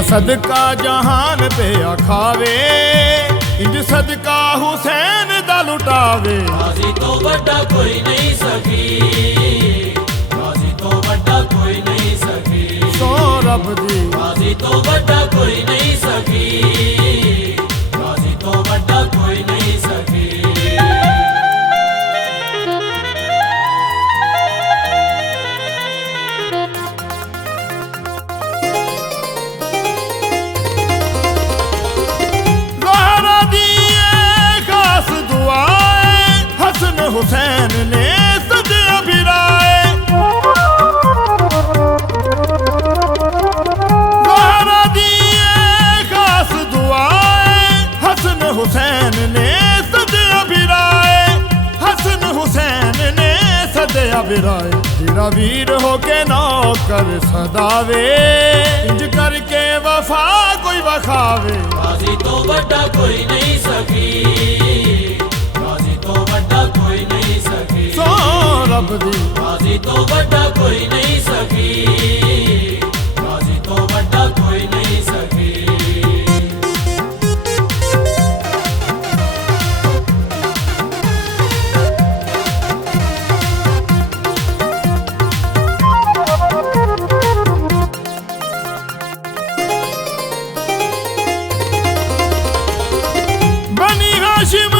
तेरा सदका जहान पे आखावे, इंज सदका हुसैन दा लुटावे। गाजी तो बड़ा कोई नहीं सकी, गाजी तो बड़ा कोई नहीं सकी। सो रब दी गाजी तो बड़ा कोई नहीं सकी, गाजी तो बड़ा कोई नहीं सकी। हुसैन ने सदिया फिराए, ज़हरा दिए खास दुआएं। हसन हुसैन ने सदिया फिराए, हसन हुसैन ने सदिया फिराए। तेरा वीर हो के नौकर सदावे, इंज करके वफा कोई वखावे। गाजी तो बड़ा कोई नहीं सकी, तो बड़ा कोई नहीं सकी। सो रब दी गाजी तो बड़ा कोई नहीं सकी, गाजी तो बड़ा कोई नहीं सकी। बनी हाशिम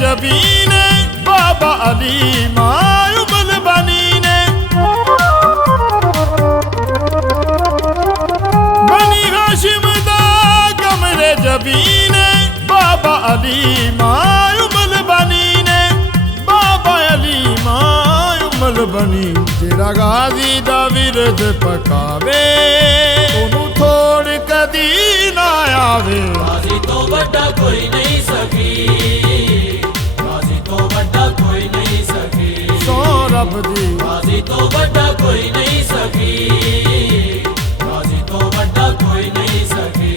जबीने बाबा अली मायुबल बनी ने, बनी हाशिम दा कमरे जबीने बाबा अली मायुबल बनी ने, बाबा अली मायुबल बनी। तेरा गाजी दा विरद पकावे, ओनू थोड़ कदी ना आवे। गाजी तो बड़ा कोई नहीं सकी, कोई नहीं सकी। सो रब दी गाजी तो बड़ा कोई नहीं सकी, गाजी तो बड़ा कोई नहीं सकी।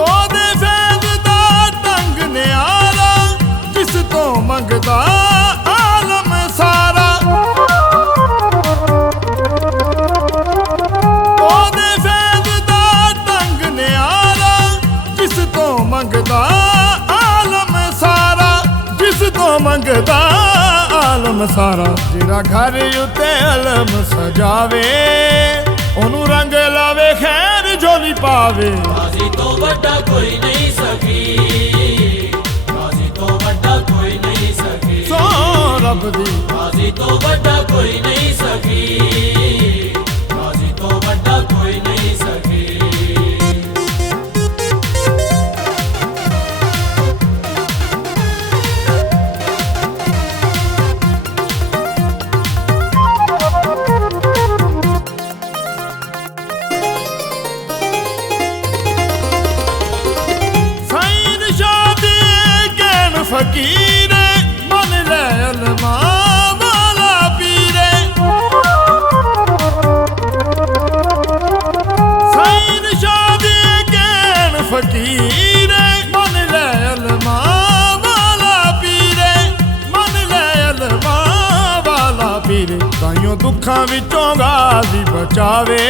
ओदे फैज़ दा तंग न्यारा, जिस तो मंगदा आलम सारा। ओदे फैज़ दा तंग न्यारा, जिस तो मंगदा आलम सारा, जिस तो मंगदा आलम सारा। जेड़ा घर उत्ते अलम सजावे, ओनू रंग लावे खैर झोली पावे। गाजी तो बड़ा कोई नहीं सकी, गाजी तो बड़ा कोई नहीं सकी। सो रब दी गाजी तो बड़ा कोई नहीं सकी, गाजी तो बड़ा कोई नहीं सकी। फकीरे मन ले अलमा वाला पीरे, सईद शादी कैन फकीरे मन ले अलमा वाला पीरे, मन ले अलमा वाला पीरे। ताइयों दुखां विचों गाजी बचावे,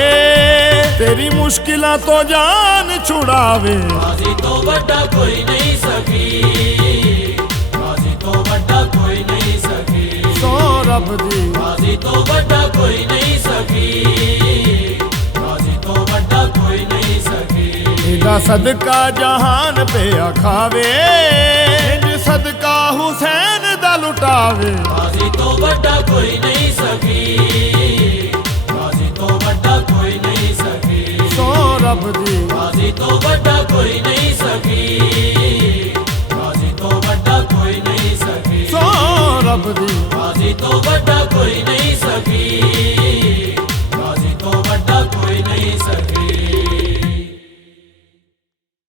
तेरी मुश्किलां तो जान छुड़ावे। गाजी तो बड़ा कोई नहीं सकी, कोई नहीं सकी। सो रब दी गाजी तो बड़ा कोई नहीं सकी, गाजी तो बड़ा कोई नहीं सकी। तेरा सदका जहान पे आखावे, इंज सदका हुसैन दा लुटावे। गाजी तो बड़ा कोई नहीं सकी, गाजी तो बड़ा कोई नहीं सकी। सो रब दी गाजी तो बड़ा कोई नहीं सकी, गाजी तो बड़ा कोई नहीं सकी। सो रब दी गाजी तो बड़ा कोई नहीं सकी।